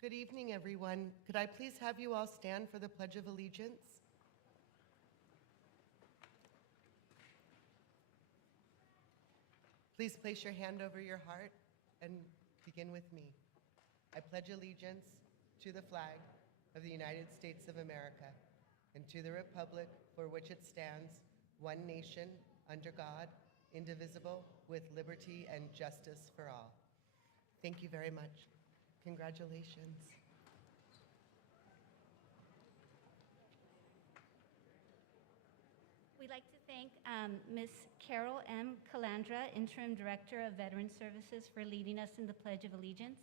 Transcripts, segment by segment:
Good evening, everyone. Could I please have you all stand for the Pledge of Allegiance? Please place your hand over your heart and begin with me. I pledge allegiance to the flag of the United States of America and to the republic for which it stands, one nation, under God, indivisible, with liberty and justice for all. Thank you very much. Congratulations. We'd like to thank Ms. Carol M. Calandra, Interim Director of Veteran Services, for leading us in the Pledge of Allegiance.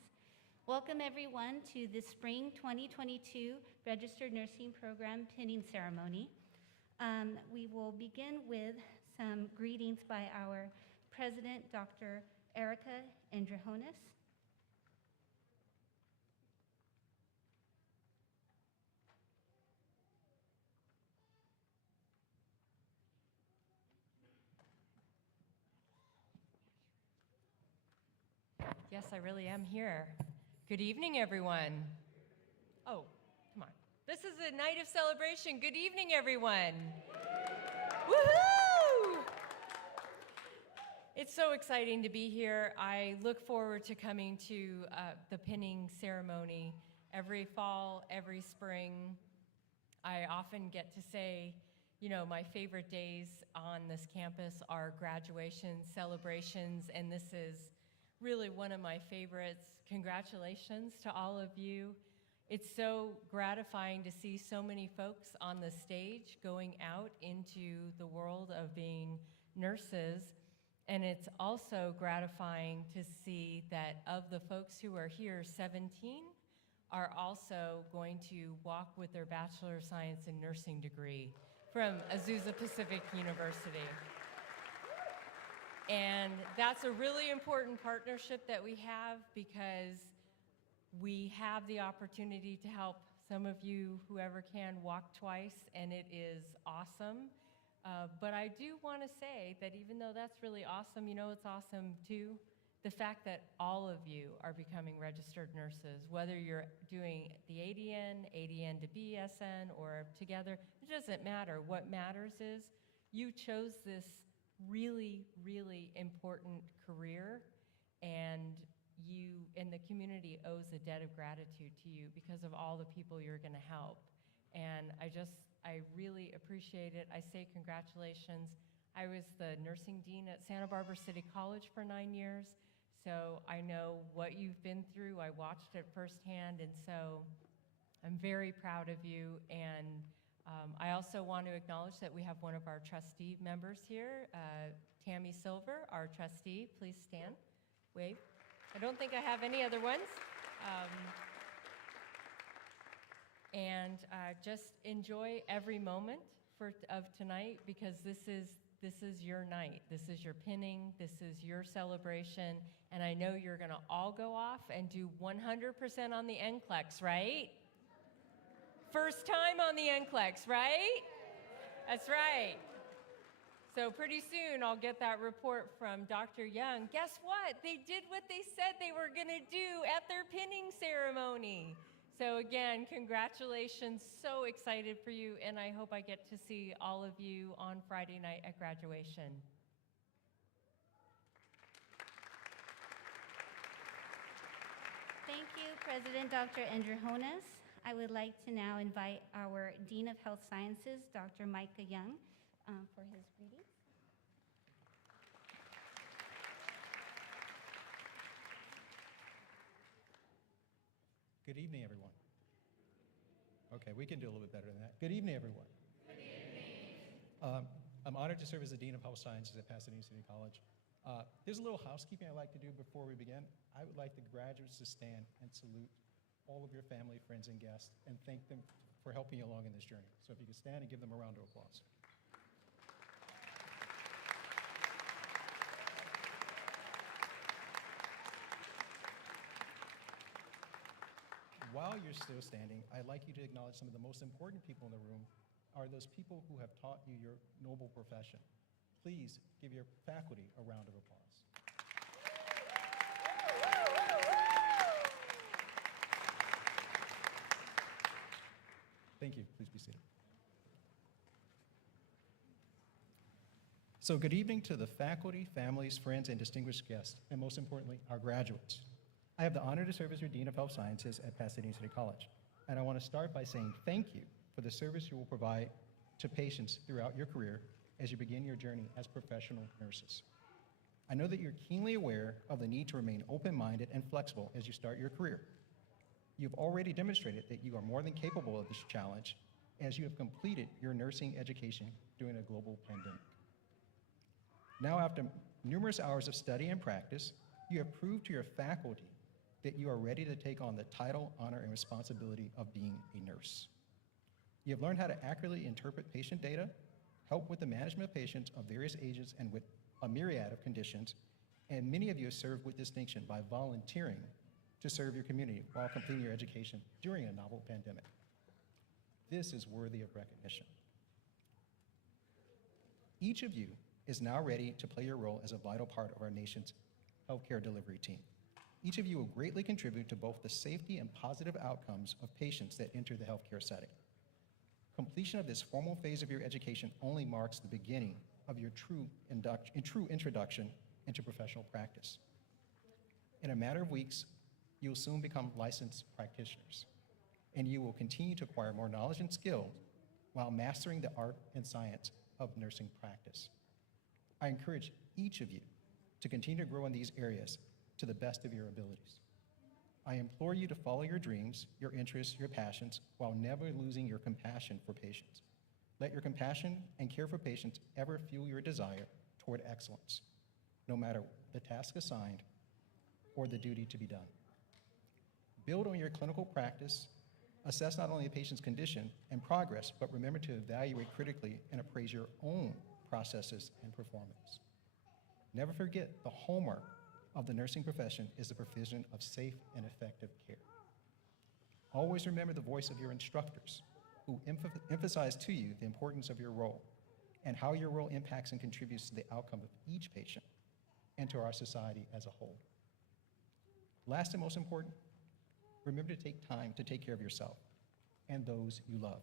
Welcome everyone to the Spring 2022 Registered Nursing Program pinning ceremony. We will begin with some greetings by our President, Dr. Erica Andrehonis. Yes, I really am here. Good evening, everyone. Oh, come on. This is a night of celebration. Good evening, everyone. Woohoo! It's so exciting to be here. I look forward to coming to the pinning ceremony every fall, every spring. I often get to say, you know, my favorite days on this campus are graduations, celebrations, and this is really one of my favorites. Congratulations to all of you. It's so gratifying to see so many folks on the stage going out into the world of being nurses. And it's also gratifying to see that of the folks who are here, 17 are also going to walk with their Bachelor of Science in Nursing degree from Azusa Pacific University. And that's a really important partnership that we have because we have the opportunity to help some of you, whoever can, walk twice, and it is awesome. But I do want to say that even though that's really awesome, you know it's awesome too? The fact that all of you are becoming registered nurses, whether you're doing the ADN to BSN, or together, it doesn't matter. What matters is you chose this really, really important career, and you and the community owes a debt of gratitude to you because of all the people you're going to help. And I really appreciate it. I say congratulations. I was the nursing dean at Santa Barbara City College for 9 years, so I know what you've been through. I watched it firsthand, and so I'm very proud of you. And I also want to acknowledge that we have one of our trustee members here, Tammy Silver, our trustee. Please stand, wave. I don't think I have any other ones. And just enjoy every moment of tonight, because this is your night. This is your pinning. This is your celebration. And I know you're going to all go off and do 100% on the NCLEX, right? First time on the NCLEX, right? That's right. So pretty soon I'll get that report from Dr. Young. Guess what? They did what they said they were going to do at their pinning ceremony. So again, congratulations. So excited for you, and I hope I get to see all of you on Friday night at graduation. Thank you, President Dr. Andrew Jonas. I would like to now invite our Dean of Health Sciences, Dr. Micah Young, for his reading. Good evening, everyone. Okay, we can do a little bit better than that. Good evening, everyone. Good evening. I'm honored to serve as the Dean of Health Sciences at Pasadena City College. There's a little housekeeping I'd like to do before we begin. I would like the graduates to stand and salute all of your family, friends, and guests, and thank them for helping you along in this journey. So if you could stand and give them a round of applause. While you're still standing, I'd like you to acknowledge some of the most important people in the room are those people who have taught you your noble profession. Please give your faculty a round of applause. Thank you. Please be seated. So good evening to the faculty, families, friends, and distinguished guests, and most importantly, our graduates. I have the honor to serve as your Dean of Health Sciences at Pasadena City College, and I want to start by saying thank you for the service you will provide to patients throughout your career as you begin your journey as professional nurses. I know that you're keenly aware of the need to remain open-minded and flexible as you start your career. You've already demonstrated that you are more than capable of this challenge as you have completed your nursing education during a global pandemic. Now, after numerous hours of study and practice, you have proved to your faculty that you are ready to take on the title, honor, and responsibility of being a nurse. You have learned how to accurately interpret patient data, help with the management of patients of various ages and with a myriad of conditions, and many of you have served with distinction by volunteering to serve your community while completing your education during a novel pandemic. This is worthy of recognition. Each of you is now ready to play your role as a vital part of our nation's healthcare delivery team. Each of you will greatly contribute to both the safety and positive outcomes of patients that enter the healthcare setting. Completion of this formal phase of your education only marks the beginning of your true introduction into professional practice. In a matter of weeks, you will soon become licensed practitioners, and you will continue to acquire more knowledge and skill while mastering the art and science of nursing practice. I encourage each of you to continue to grow in these areas to the best of your abilities. I implore you to follow your dreams, your interests, your passions, while never losing your compassion for patients. Let your compassion and care for patients ever fuel your desire toward excellence, no matter the task assigned or the duty to be done. Build on your clinical practice, assess not only a patient's condition and progress, but remember to evaluate critically and appraise your own processes and performance. Never forget the hallmark of the nursing profession is the provision of safe and effective care. Always remember the voice of your instructors, who emphasize to you the importance of your role and how your role impacts and contributes to the outcome of each patient and to our society as a whole. Last and most important, remember to take time to take care of yourself and those you love.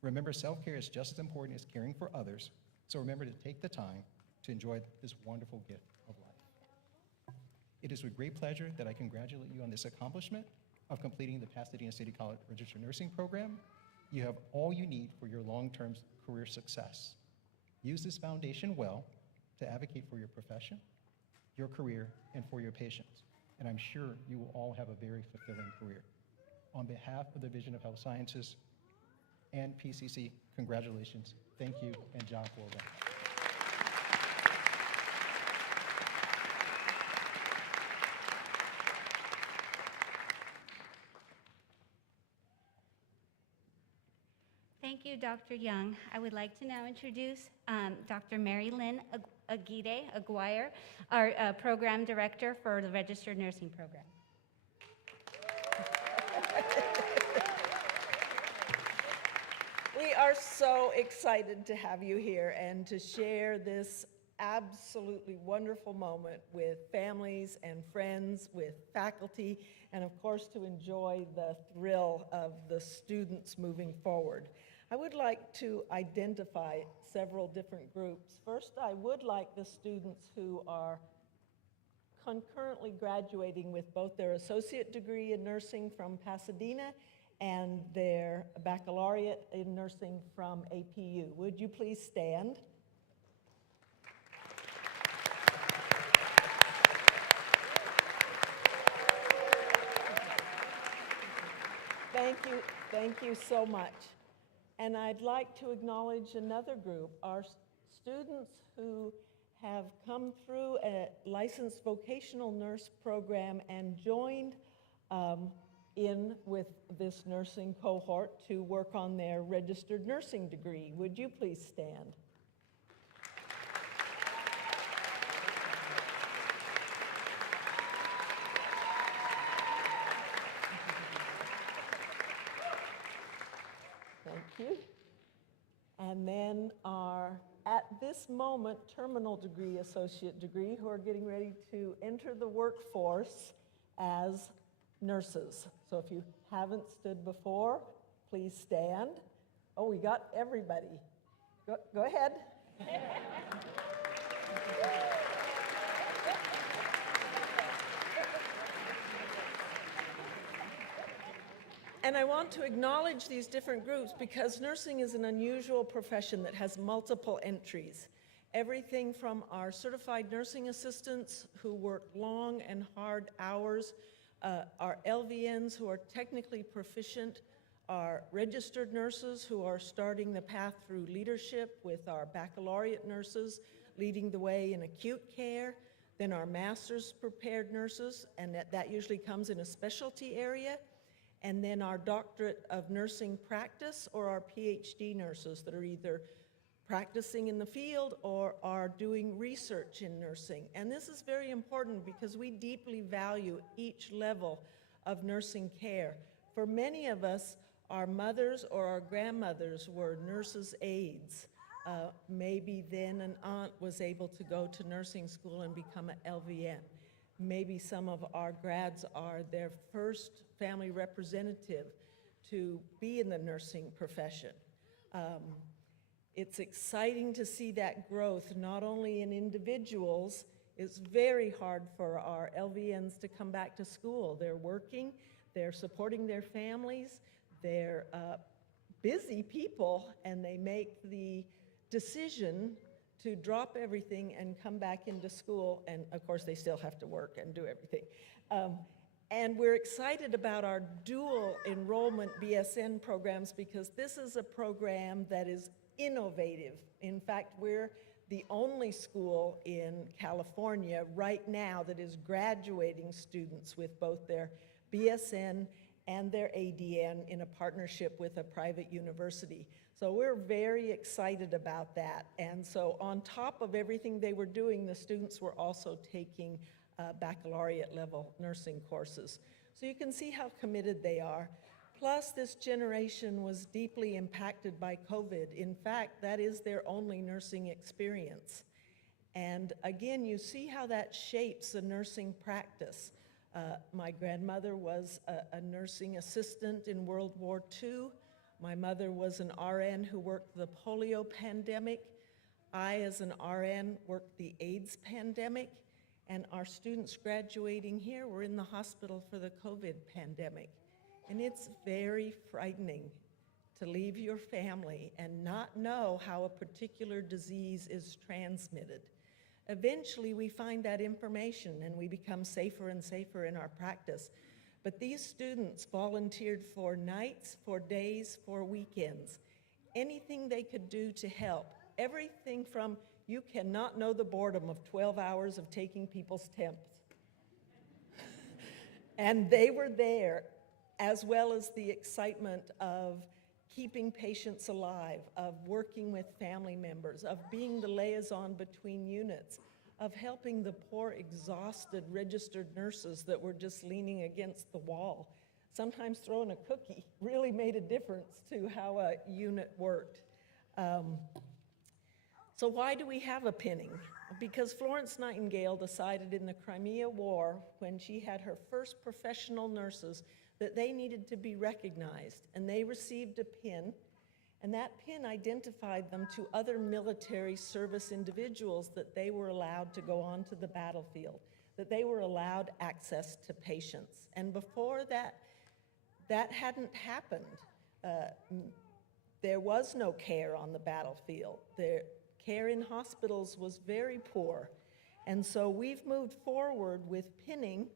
Remember, self-care is just as important as caring for others, so remember to take the time to enjoy this wonderful gift of life. It is with great pleasure that I congratulate you on this accomplishment of completing the Pasadena City College Registered Nursing Program. You have all you need for your long-term career success. Use this foundation well to advocate for your profession, your career, and for your patients. And I'm sure you will all have a very fulfilling career. On behalf of the Division of Health Sciences and PCC, congratulations. Thank you, and job well done. Thank you, Dr. Young. I would like to now introduce Dr. Mary Lynn Aguirre, our Program Director for the Registered Nursing Program. We are so excited to have you here and to share this absolutely wonderful moment with families and friends, with faculty, and of course to enjoy the thrill of the students moving forward. I would like to identify several different groups. First, I would like the students who are concurrently graduating with both their associate degree in nursing from Pasadena and their baccalaureate in nursing from APU. Would you please stand? Thank you so much. And I'd like to acknowledge another group, our students who have come through a licensed vocational nurse program and joined in with this nursing cohort to work on their registered nursing degree. Would you please stand? Thank you. And then our, at this moment, terminal degree, associate degree, who are getting ready to enter the workforce as nurses. So if you haven't stood before, please stand. Oh, we got everybody. Go ahead. And I want to acknowledge these different groups because nursing is an unusual profession that has multiple entries. Everything from our certified nursing assistants who work long and hard hours, our LVNs who are technically proficient, our registered nurses who are starting the path through leadership with our baccalaureate nurses leading the way in acute care, then our master's prepared nurses, and that usually comes in a specialty area, and then our doctorate of nursing practice or our PhD nurses that are either practicing in the field or are doing research in nursing. And this is very important because we deeply value each level of nursing care. For many of us, our mothers or our grandmothers were nurses' aides. Maybe then an aunt was able to go to nursing school and become an LVN. Maybe some of our grads are their first family representative to be in the nursing profession. It's exciting to see that growth, not only in individuals. It's very hard for our LVNs to come back to school. They're working, they're supporting their families, they're busy people, and they make the decision to drop everything and come back into school, and of course they still have to work and do everything. And we're excited about our dual enrollment BSN programs because this is a program that is innovative. In fact, we're the only school in California right now that is graduating students with both their BSN, and their ADN in a partnership with a private university. So we're very excited about that. And so on top of everything they were doing, the students were also taking baccalaureate level nursing courses. So you can see how committed they are. Plus, this generation was deeply impacted by COVID. In fact, that is their only nursing experience. And again, you see how that shapes a nursing practice. My grandmother was a nursing assistant in World War II. My mother was an RN who worked the polio pandemic. I, as an RN, worked the AIDS pandemic. And our students graduating here were in the hospital for the COVID pandemic. And it's very frightening to leave your family and not know how a particular disease is transmitted. Eventually, we find that information and we become safer and safer in our practice. But these students volunteered for nights, for days, for weekends. Anything they could do to help. Everything from, you cannot know the boredom of 12 hours of taking people's temps. And they were there, as well as the excitement of keeping patients alive, of working with family members, of being the liaison between units, of helping the poor, exhausted registered nurses that were just leaning against the wall. Sometimes throwing a cookie really made a difference to how a unit worked. So why do we have a pinning? Because Florence Nightingale decided in the Crimea War, when she had her first professional nurses, that they needed to be recognized, and they received a pin, and that pin identified them to other military service individuals that they were allowed to go onto the battlefield, that they were allowed access to patients. And before that hadn't happened. There was no care on the battlefield. The care in hospitals was very poor. And so we've moved forward with pinning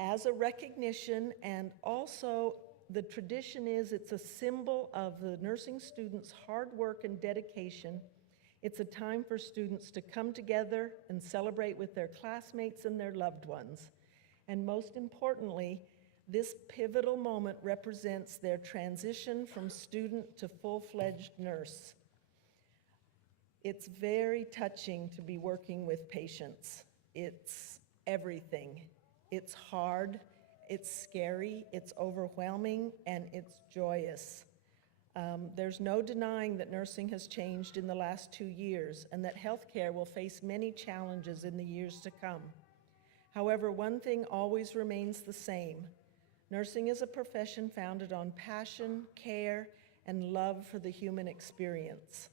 as a recognition, and also the tradition is it's a symbol of the nursing students' hard work and dedication. It's a time for students to come together and celebrate with their classmates and their loved ones. And most importantly, this pivotal moment represents their transition from student to full-fledged nurse. It's very touching to be working with patients. It's everything. It's hard, it's scary, it's overwhelming, and it's joyous. There's no denying that nursing has changed in the last 2 years and that healthcare will face many challenges in the years to come. However, one thing always remains the same. Nursing is a profession founded on passion, care, and love for the human experience.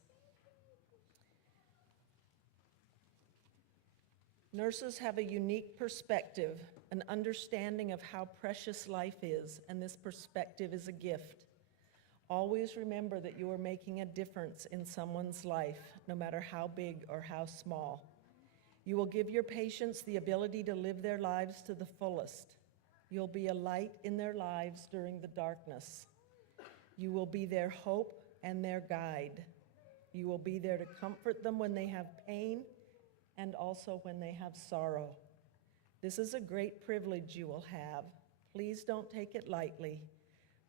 Nurses have a unique perspective, an understanding of how precious life is, and this perspective is a gift. Always remember that you are making a difference in someone's life, no matter how big or how small. You will give your patients the ability to live their lives to the fullest. You'll be a light in their lives during the darkness. You will be their hope and their guide. You will be there to comfort them when they have pain and also when they have sorrow. This is a great privilege you will have. Please don't take it lightly,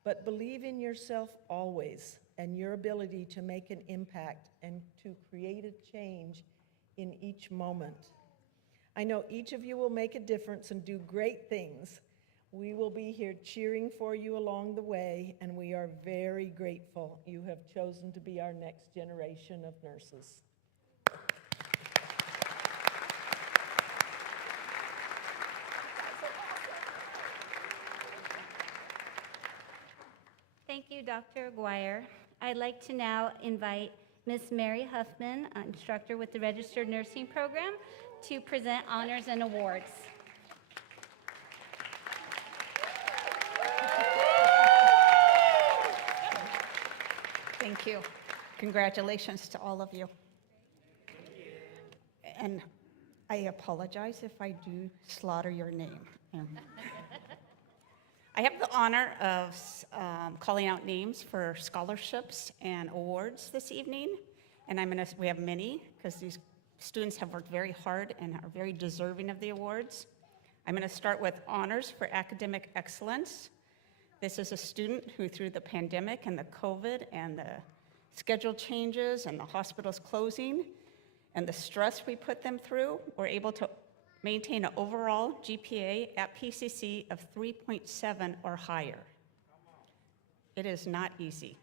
but believe in yourself always and your ability to make an impact and to create a change in each moment. I know each of you will make a difference and do great things. We will be here cheering for you along the way, and we are very grateful you have chosen to be our next generation of nurses. Thank you, Dr. Aguirre. I'd like to now invite Ms. Mary Huffman, instructor with the Registered Nursing Program, to present honors and awards. Thank you. Congratulations to all of you. And I apologize if I do slaughter your name. I have the honor of calling out names for scholarships and awards this evening. And we have many, because these students have worked very hard and are very deserving of the awards. I'm going to start with honors for academic excellence. This is a student who, through the pandemic and the COVID and the schedule changes and the hospitals closing and the stress we put them through, were able to maintain an overall GPA at PCC of 3.7 or higher. It is not easy.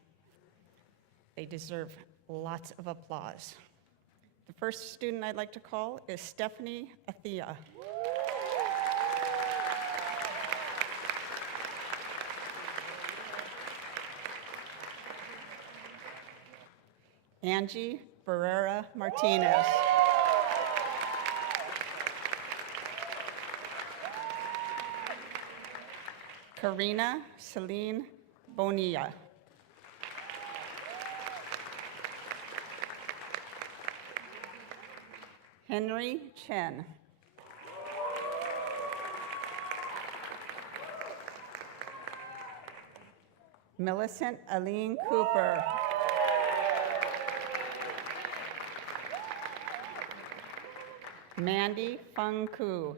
They deserve lots of applause. The first student I'd like to call is Stephanie Athea. Angie Barrera Martinez. Karina Celine Bonilla. Henry Chen. Millicent Aline Cooper. Mandy Feng Ku.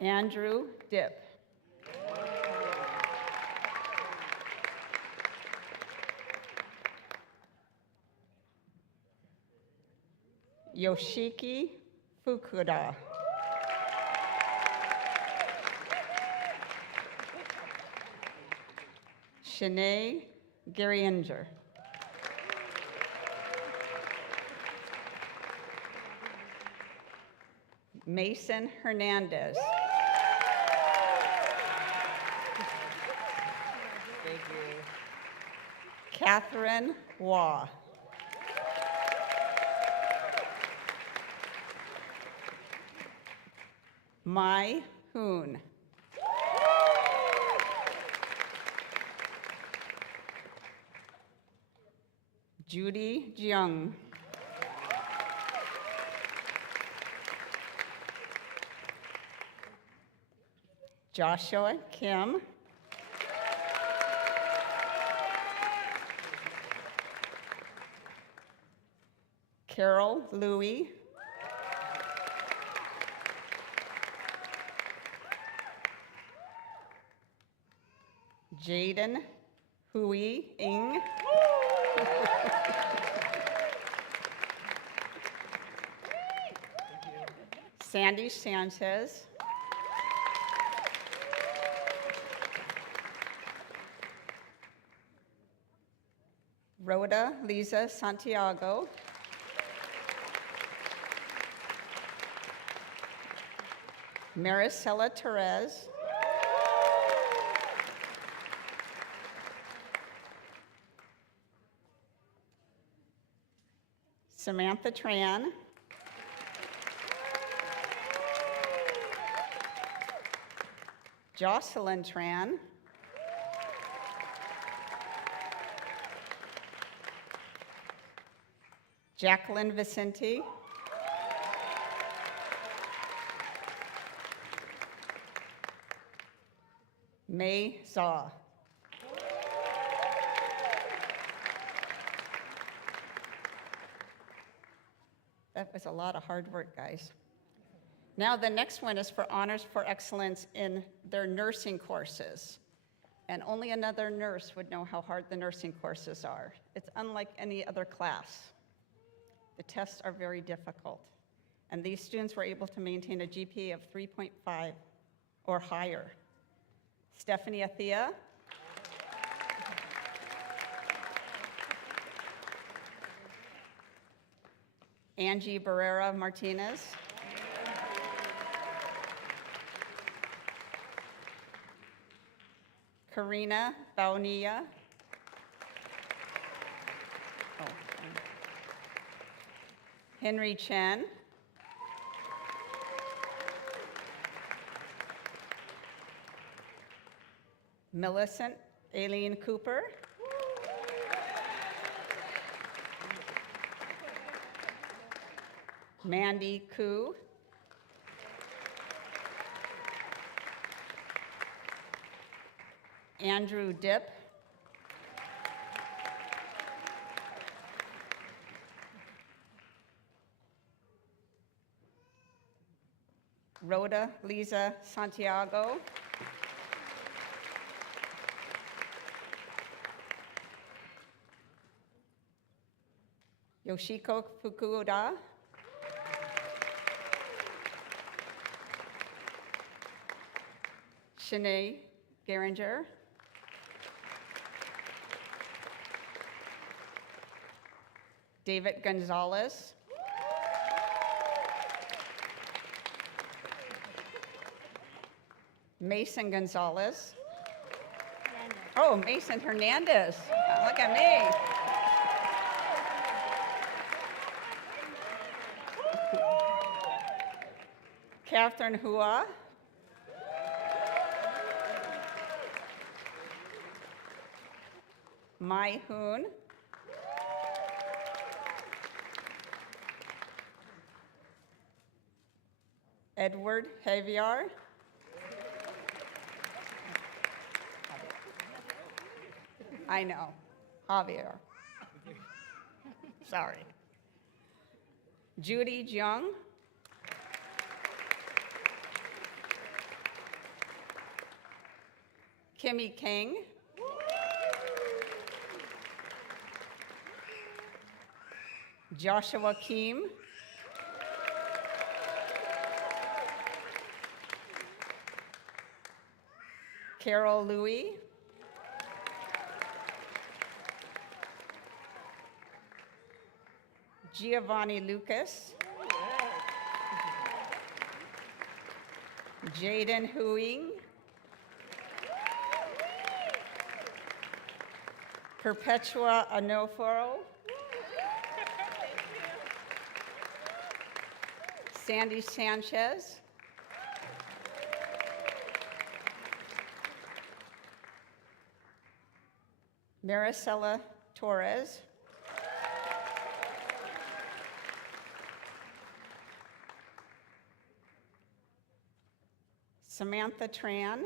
Andrew Dip. Yoshiki Fukuda. Shanae Garringer. Mason Hernandez. Thank you. Catherine Waugh. Mai Hoon. Judy Jiang. Joshua Kim. Carol Louie. Jaden Hui Ing. Sandy Sanchez. Rhoda Lisa Santiago. Maricela Perez. Samantha Tran. Jocelyn Tran. Jacqueline Vicente. May Zaw. That was a lot of hard work, guys. Now the next one is for honors for excellence in their nursing courses. And only another nurse would know how hard the nursing courses are. It's unlike any other class. The tests are very difficult. And these students were able to maintain a GPA of 3.5 or higher. Stephanie Athea. Angie Barrera Martinez. Karina Baunilla. Henry Chen. Millicent Aileen Cooper. Mandy Koo. Andrew Dip. Rhoda Lisa Santiago, Yoshiko Fukuoda, Shanae Geringer, David Gonzalez, Mason Gonzalez. Oh, Mason Hernandez. Look at me. Catherine Hua. Mai Hoon. Edward Javier. I know, Javier. Sorry. Judy Jung. Kimmy King. Joshua Kim. Carol Louie. Giovanni Lucas. Jaden Huing. Perpetua Anoforo. Sandy Sanchez. Maricela Torres. Samantha Tran.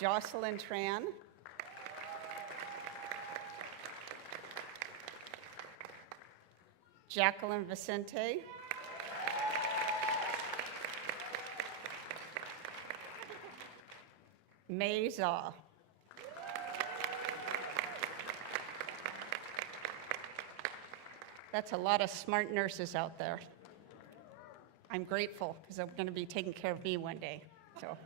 Jocelyn Tran. Jacqueline Vicente. May Zaw. That's a lot of smart nurses out there. I'm grateful because they're going to be taking care of me one day. So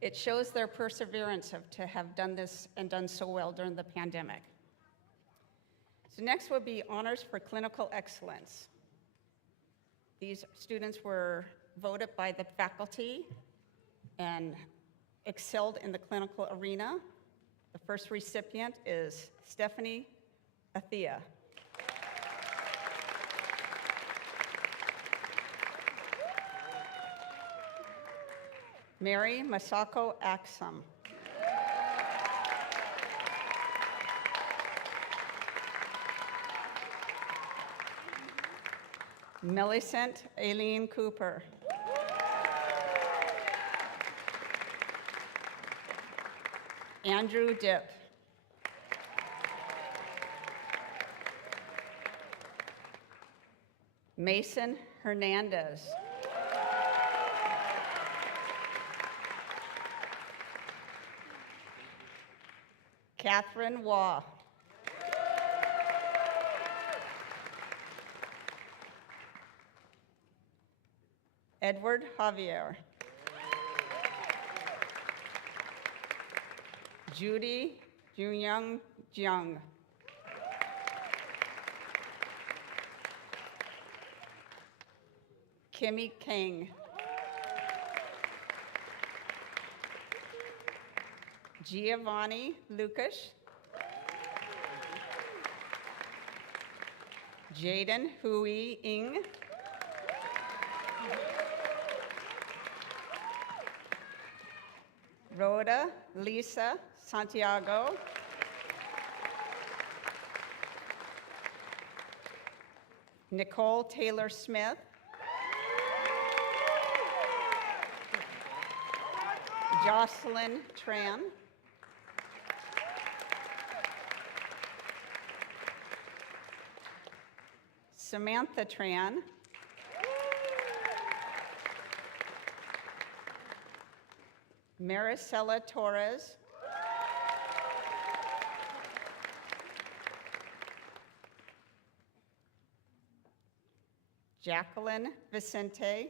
it shows their perseverance to have done this and done so well during the pandemic. So next will be honors for clinical excellence. These students were voted by the faculty and excelled in the clinical arena. The first recipient is Stephanie Athea. Mary Masako Axum. Millicent Aileen Cooper. Andrew Dipp. Mason Hernandez. Catherine Waugh. Edward Javier. Judy Junyoung Jiang. Kimmy King. Giovanni Lucas. Jaden Hui Ing. Rhoda Lisa Santiago. Nicole Taylor Smith. Jocelyn Tran. Samantha Tran. Maricela Torres. Jacqueline Vicente.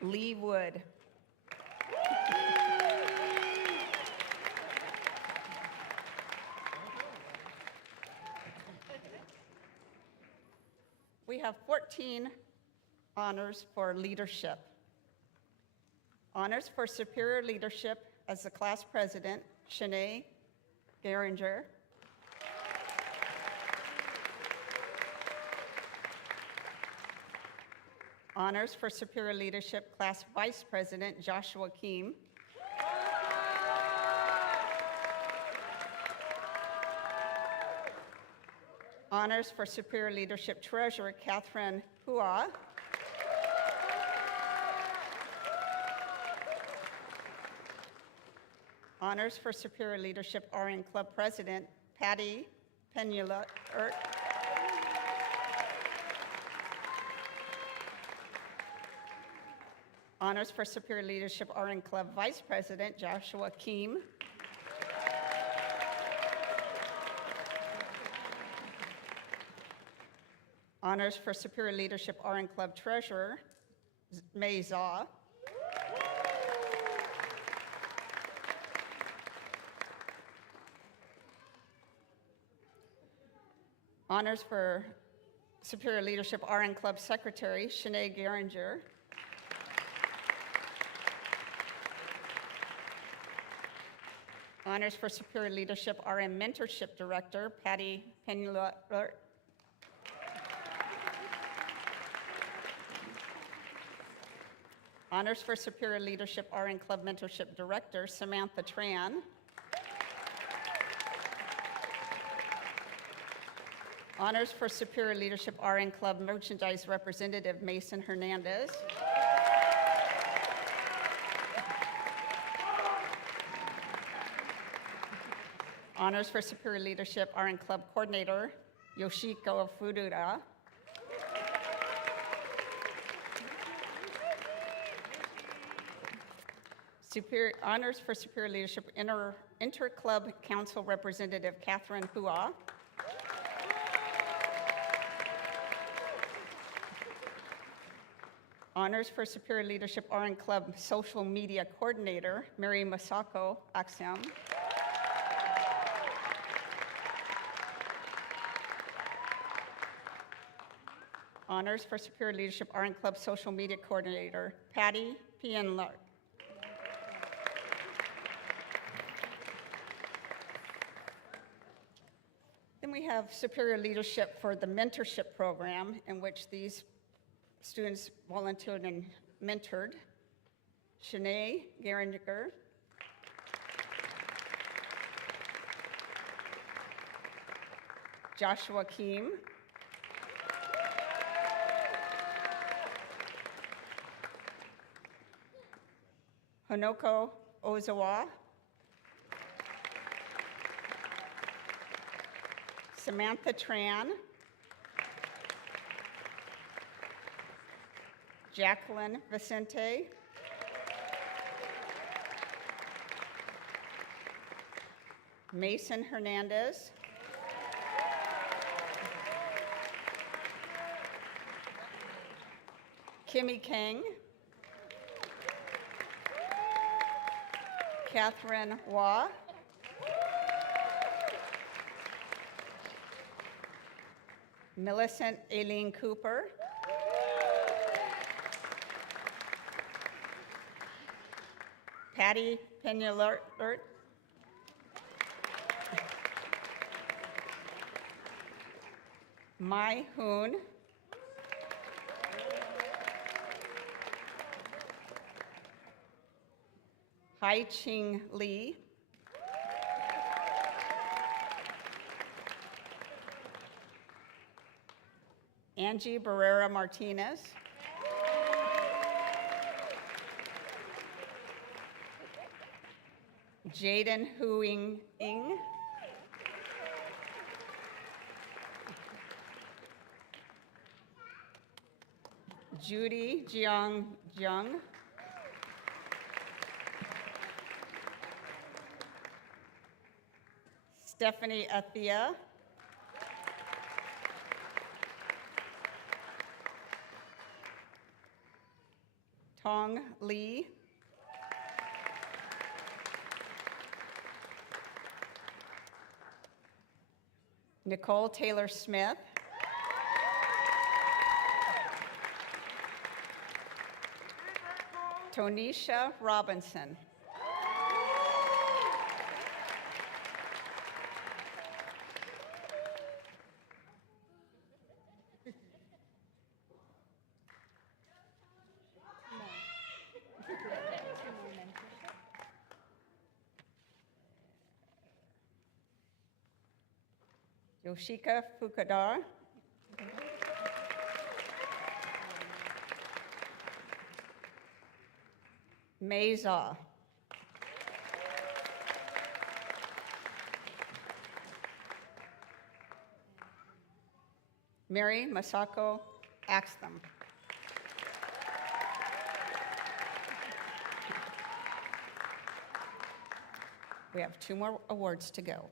Lee Wood. We have 14 honors for leadership. Honors for superior leadership as the class president, Shanae Geringer. Honors for superior leadership, class vice president, Joshua Keem. Honors for superior leadership, treasurer, Catherine Hua. Honors for superior leadership, RN Club president, Patty Penula. Honors for superior leadership, RN Club vice president, Joshua Keem. Honors for superior leadership, RN Club treasurer, Mei Zha. Honors for superior leadership, RN Club secretary, Shanae Geringer. Honors for superior leadership, RN mentorship director, Patty Penula. Honors for superior leadership, RN Club mentorship director, Samantha Tran. Honors for superior leadership, RN Club merchandise representative, Mason Hernandez. Honors for superior leadership, RN Club coordinator, Yoshiko Furuta. Honors for superior leadership, inter-club council representative, Catherine Hua. Honors for superior leadership, RN Club social media coordinator, Mary Masako Axiom. Honors for superior leadership, RN Club social media coordinator, Patty Pienlark. Then we have superior leadership for the mentorship program, in which these students volunteered and mentored. Shanae Geringer. Joshua Keem. Honoko Ozawa. Samantha Tran. Jacqueline Vicente. Mason Hernandez. Kimmy Kang. Catherine Hua. Millicent Aileen Cooper. Patty Penulert. Mai Hoon. Hai Ching Lee. Angie Barrera Martinez. Jaden Huing Ing. Judy Jiang Jiang. Stephanie Athia. Tong Lee. Nicole Taylor Smith. Tonisha Robinson. Yoshika Fukadar. Meza. Mary Masako Axtham. We have 2 more awards to go.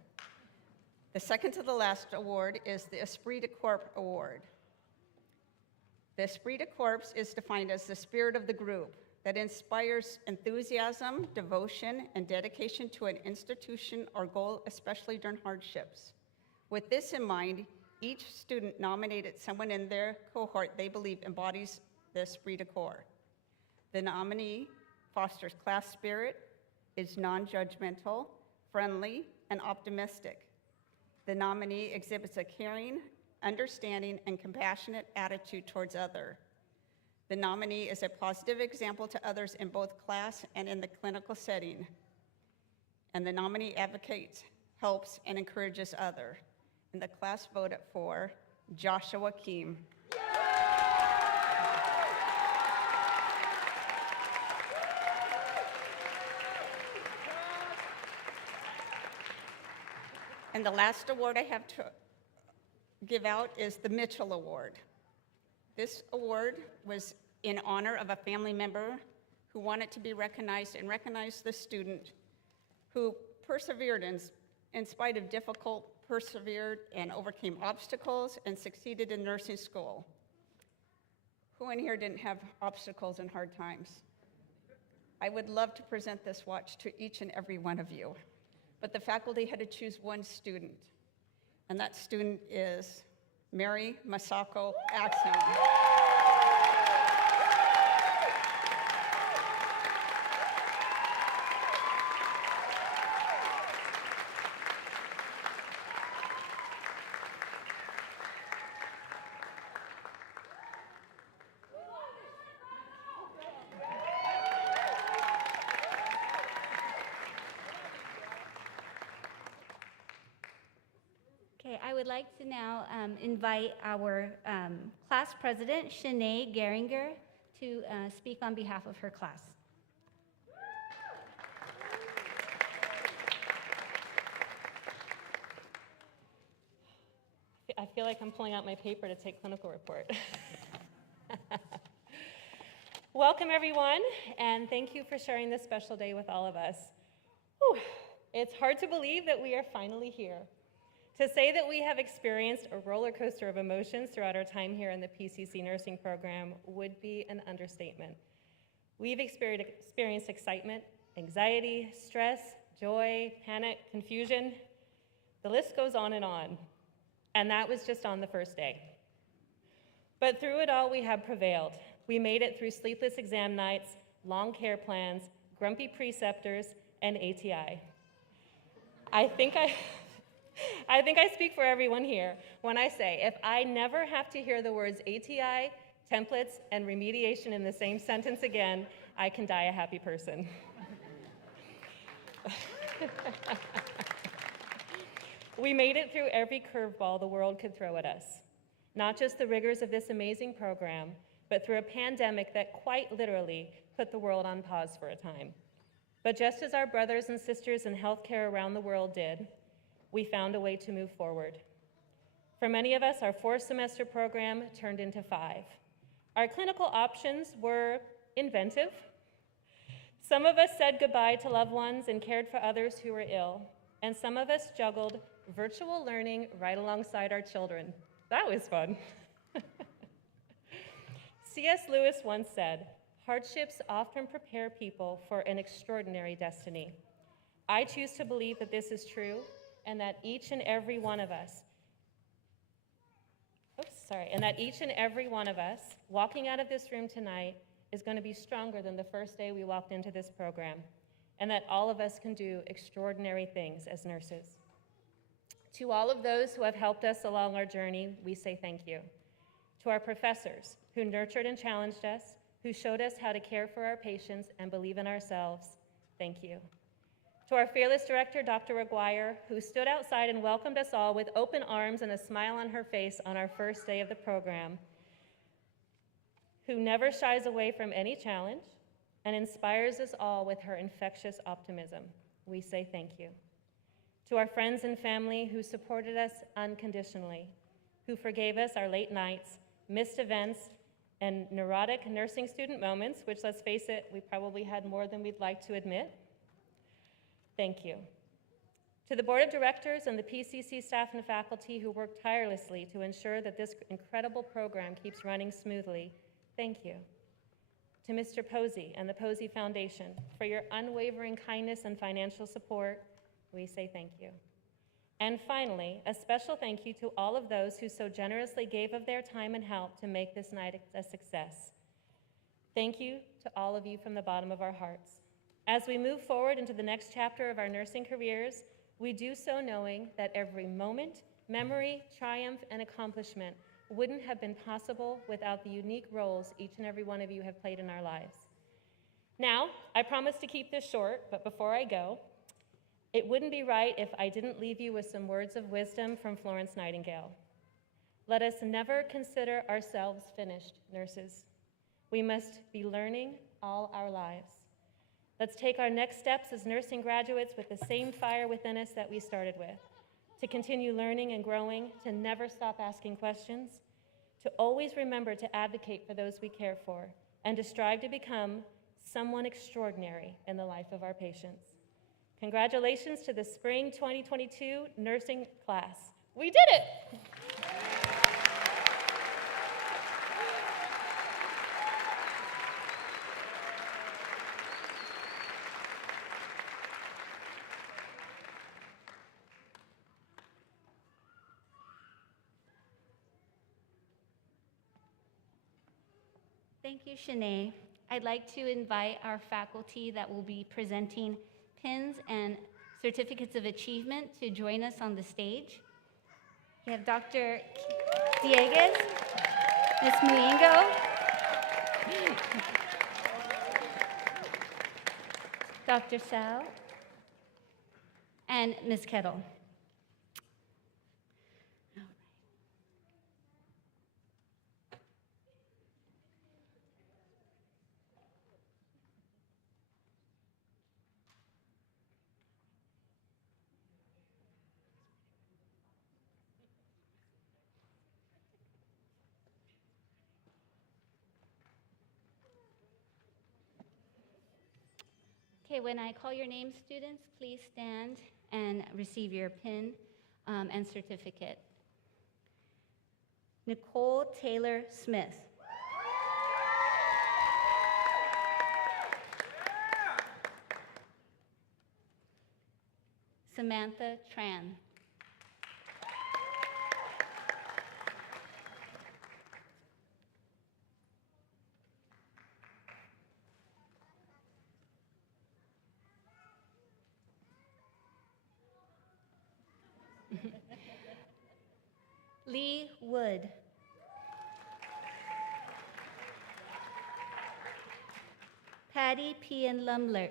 The second to the last award is the Esprit de Corps Award. The Esprit de Corps is defined as the spirit of the group that inspires enthusiasm, devotion, and dedication to an institution or goal, especially during hardships. With this in mind, each student nominated someone in their cohort they believe embodies the Esprit de Corps. The nominee fosters class spirit, is non-judgmental, friendly, and optimistic. The nominee exhibits a caring, understanding, and compassionate attitude towards others. The nominee is a positive example to others in both class and in the clinical setting. And the nominee advocates, helps, and encourages others. And the class voted for Joshua Keem. And the last award I have to give out is the Mitchell Award. This award was in honor of a family member who wanted to be recognized and recognized the student who persevered in spite of persevered and overcame obstacles and succeeded in nursing school. Who in here didn't have obstacles and hard times? I would love to present this watch to each and every one of you, but the faculty had to choose one student, and that student is Mary Masako Axon. Okay, I would like to now invite our class president, Shanae Geringer, to speak on behalf of her class. I feel like I'm pulling out my paper to take clinical report. Welcome, everyone, and thank you for sharing this special day with all of us. Whew. It's hard to believe that we are finally here. To say that we have experienced a roller coaster of emotions throughout our time here in the PCC nursing program would be an understatement. We've experienced excitement, anxiety, stress, joy, panic, confusion. The list goes on. And that was just on the first day. But through it all, we have prevailed. We made it through sleepless exam nights, long care plans, grumpy preceptors, and ATI. I think I speak for everyone here when I say, if I never have to hear the words ATI, templates, and remediation in the same sentence again, I can die a happy person. We made it through every curveball the world could throw at us. Not just the rigors of this amazing program, but through a pandemic that quite literally put the world on pause for a time. But just as our brothers and sisters in healthcare around the world did, we found a way to move forward. For many of us, our 4-semester program turned into 5. Our clinical options were inventive. Some of us said goodbye to loved ones and cared for others who were ill, and some of us juggled virtual learning right alongside our children. That was fun. C.S. Lewis once said, "Hardships often prepare people for an extraordinary destiny." I choose to believe that this is true, and that each and every one of us walking out of this room tonight is going to be stronger than the first day we walked into this program, and that all of us can do extraordinary things as nurses. To all of those who have helped us along our journey, we say thank you. To our professors who nurtured and challenged us, who showed us how to care for our patients and believe in ourselves, thank you. To our fearless director, Dr. Aguirre, who stood outside and welcomed us all with open arms and a smile on her face on our first day of the program, who never shies away from any challenge and inspires us all with her infectious optimism, we say thank you. To our friends and family who supported us unconditionally, who forgave us our late nights, missed events, and neurotic nursing student moments, which, let's face it, we probably had more than we'd like to admit, thank you. To the board of directors and the PCC staff and faculty who worked tirelessly to ensure that this incredible program keeps running smoothly, thank you. To Mr. Posey and the Posey Foundation for your unwavering kindness and financial support, we say thank you. And finally, a special thank you to all of those who so generously gave of their time and help to make this night a success. Thank you to all of you from the bottom of our hearts. As we move forward into the next chapter of our nursing careers, we do so knowing that every moment, memory, triumph, and accomplishment wouldn't have been possible without the unique roles each and every one of you have played in our lives. Now, I promise to keep this short, but before I go, it wouldn't be right if I didn't leave you with some words of wisdom from Florence Nightingale. Let us never consider ourselves finished, nurses. We must be learning all our lives. Let's take our next steps as nursing graduates with the same fire within us that we started with, to continue learning and growing, to never stop asking questions, to always remember to advocate for those we care for, and to strive to become someone extraordinary in the life of our patients. Congratulations to the Spring 2022 nursing class. We did it! Thank you, Shanae. I'd like to invite our faculty that will be presenting pins and certificates of achievement to join us on the stage. We have Dr. Dieguez, Ms. Muingo, Dr. Sal, and Ms. Kettle. Okay, when I call your name, students, please stand and receive your pin and certificate. Nicole Taylor Smith. Samantha Tran. Lee Wood. Patty P. and Lumler.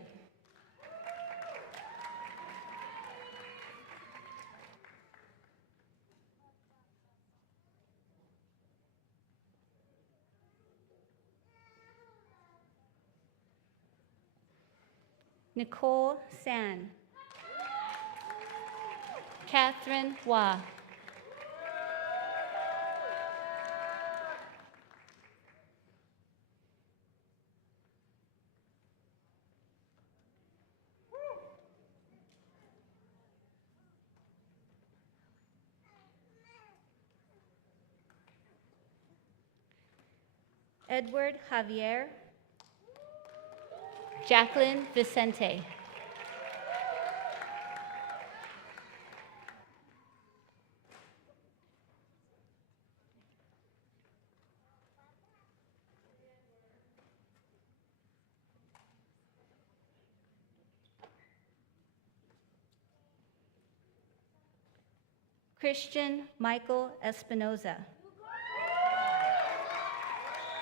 Nicole San. Catherine Hua. Edward Javier. Jacqueline Vicente. Christian Michael Espinoza.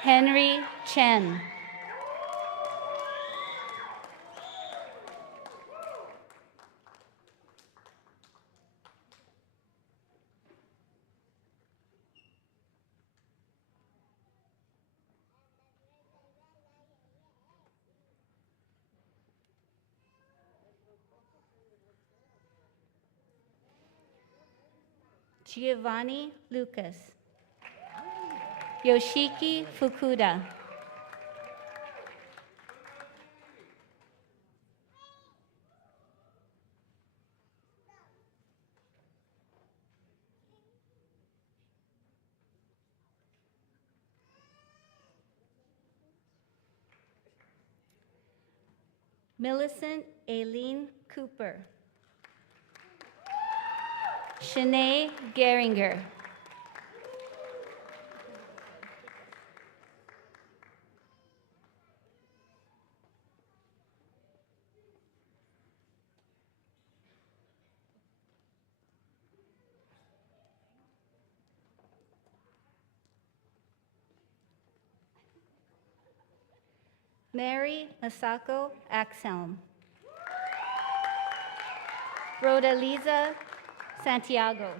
Henry Chen. Giovanni Lucas. Yoshiki Fukuda. Millicent Aileen Cooper. Shanae Geringer. Mary Masako Axelm. Rodaliza Santiago.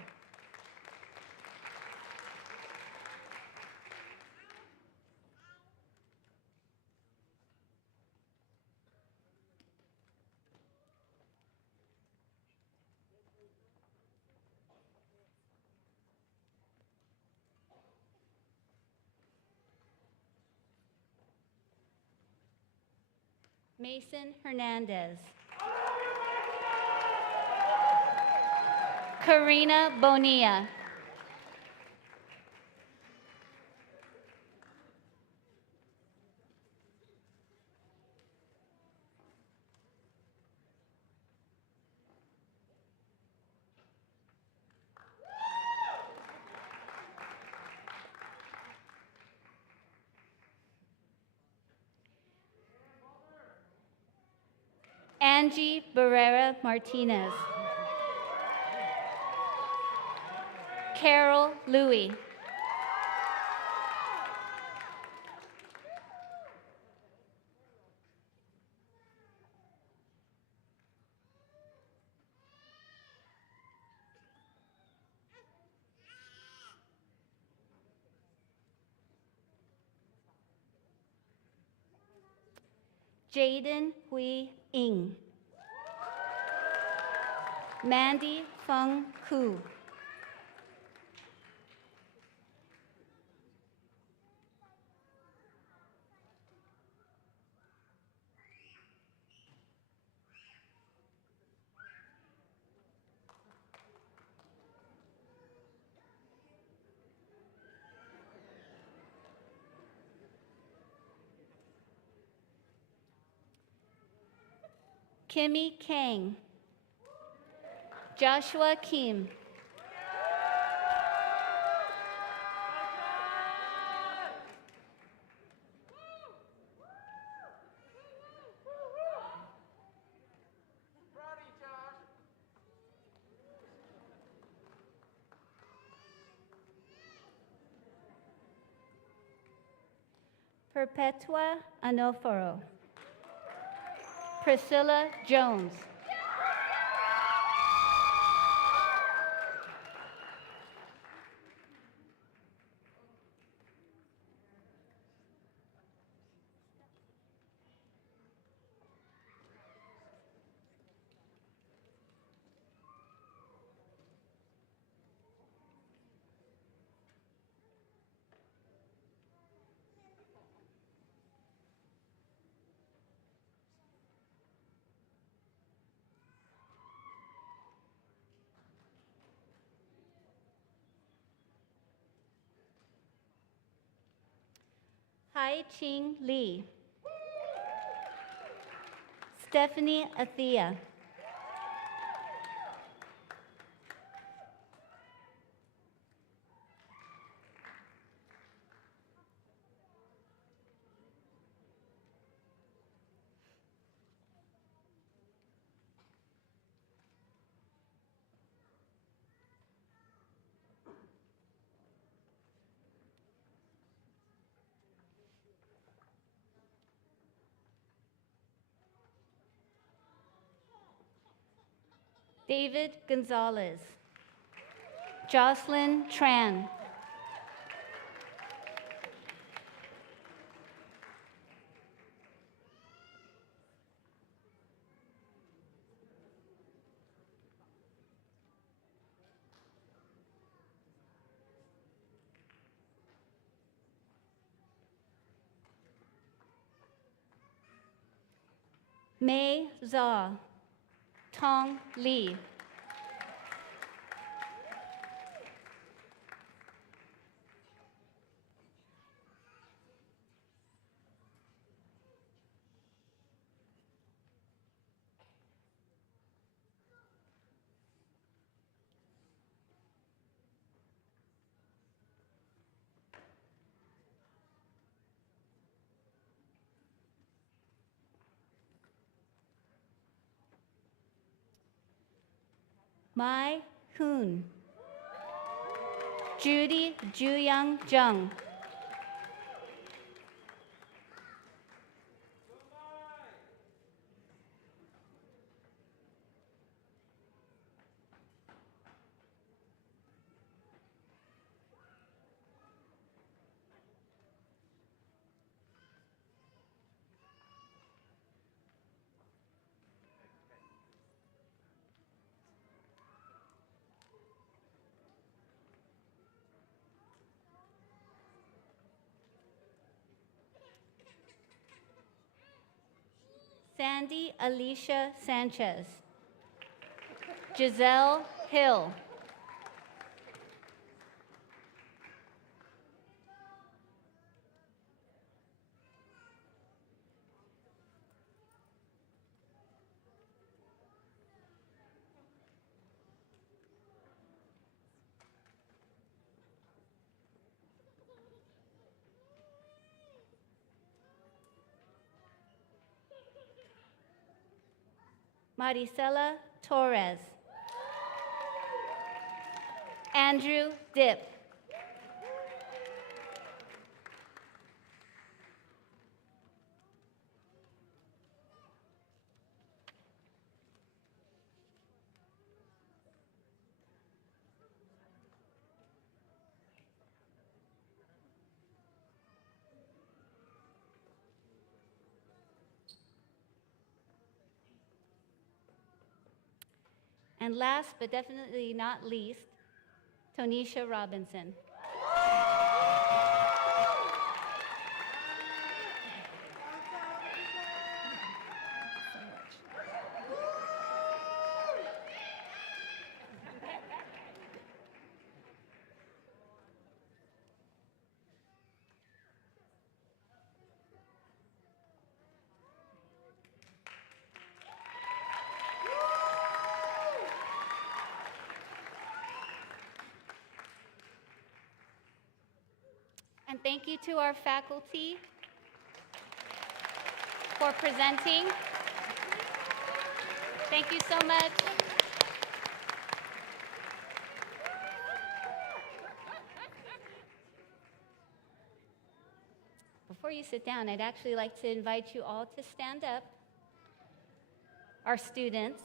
Mason Hernandez. Karina Bonilla. Angie Barrera Martinez. Carol Louie. Jaden Hui Ing. Mandy Feng Ku. Kimmy Kang. Joshua Kim. Perpetua Anoforo. Priscilla Jones. Hai Ching Lee. Stephanie Athea. David Gonzalez. Jocelyn Tran. Mei Zha. Tong Li. Mai Hoon. Judy Juyang Jung. Sandy Alicia Sanchez. Giselle Hill. Maricela Torres. Andrew Dipp. And last but definitely not least, Tonisha Robinson. And thank you to our faculty for presenting. Thank you so much. Before you sit down, I'd actually like to invite you all to stand up. Our students,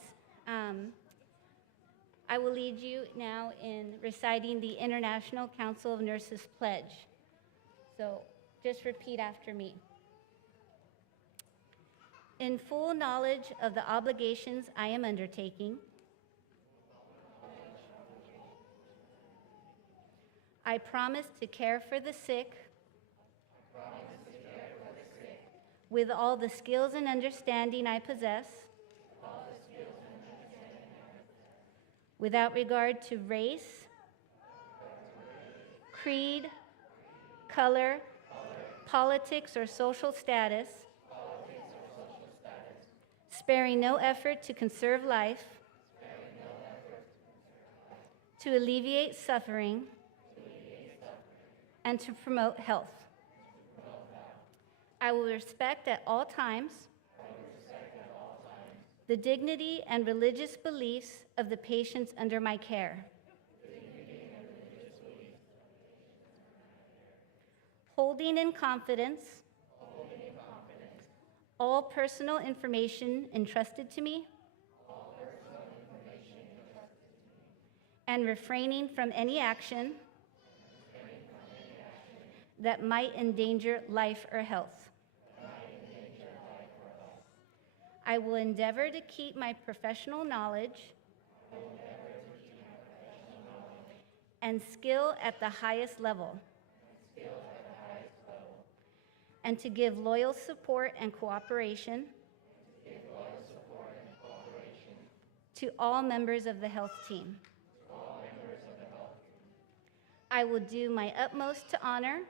I will lead you now in reciting the International Council of Nurses Pledge. So just repeat after me. In full knowledge of the obligations I am undertaking, I promise to care for the sick with all the skills and understanding I possess, without regard to race, creed, color, politics, or social status, sparing no effort to conserve life, to alleviate suffering, and to promote health. I will respect at all times the dignity and religious beliefs of the patients under my care. Holding in confidence all personal information entrusted to me, and refraining from any action that might endanger life or health. I will endeavor to keep my professional knowledge and skill at the highest level, and to give loyal support and cooperation to all members of the health team. I will do my utmost to honor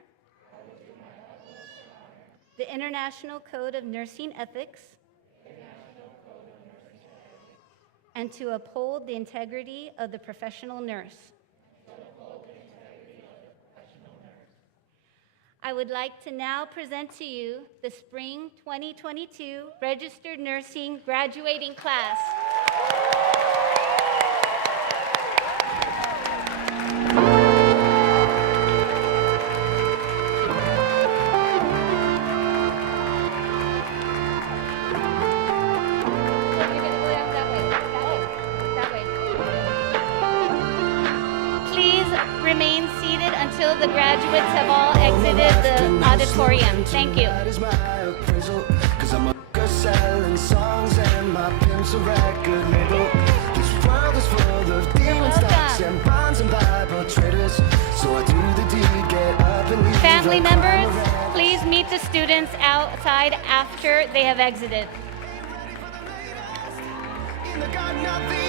the International Code of Nursing Ethics and to uphold the integrity of the professional nurse. I would like to now present to you the Spring 2022 Registered Nursing Graduating Class. Remain seated until the graduates have all exited the auditorium. Thank you. That is my appraisal, 'cause I'm a selling songs and my pimp's a record label. This world is full of demon stocks and bonds and Bible traders. So I do the deed, get up and leave. Family members, please meet the students outside after they have exited. In the garden of the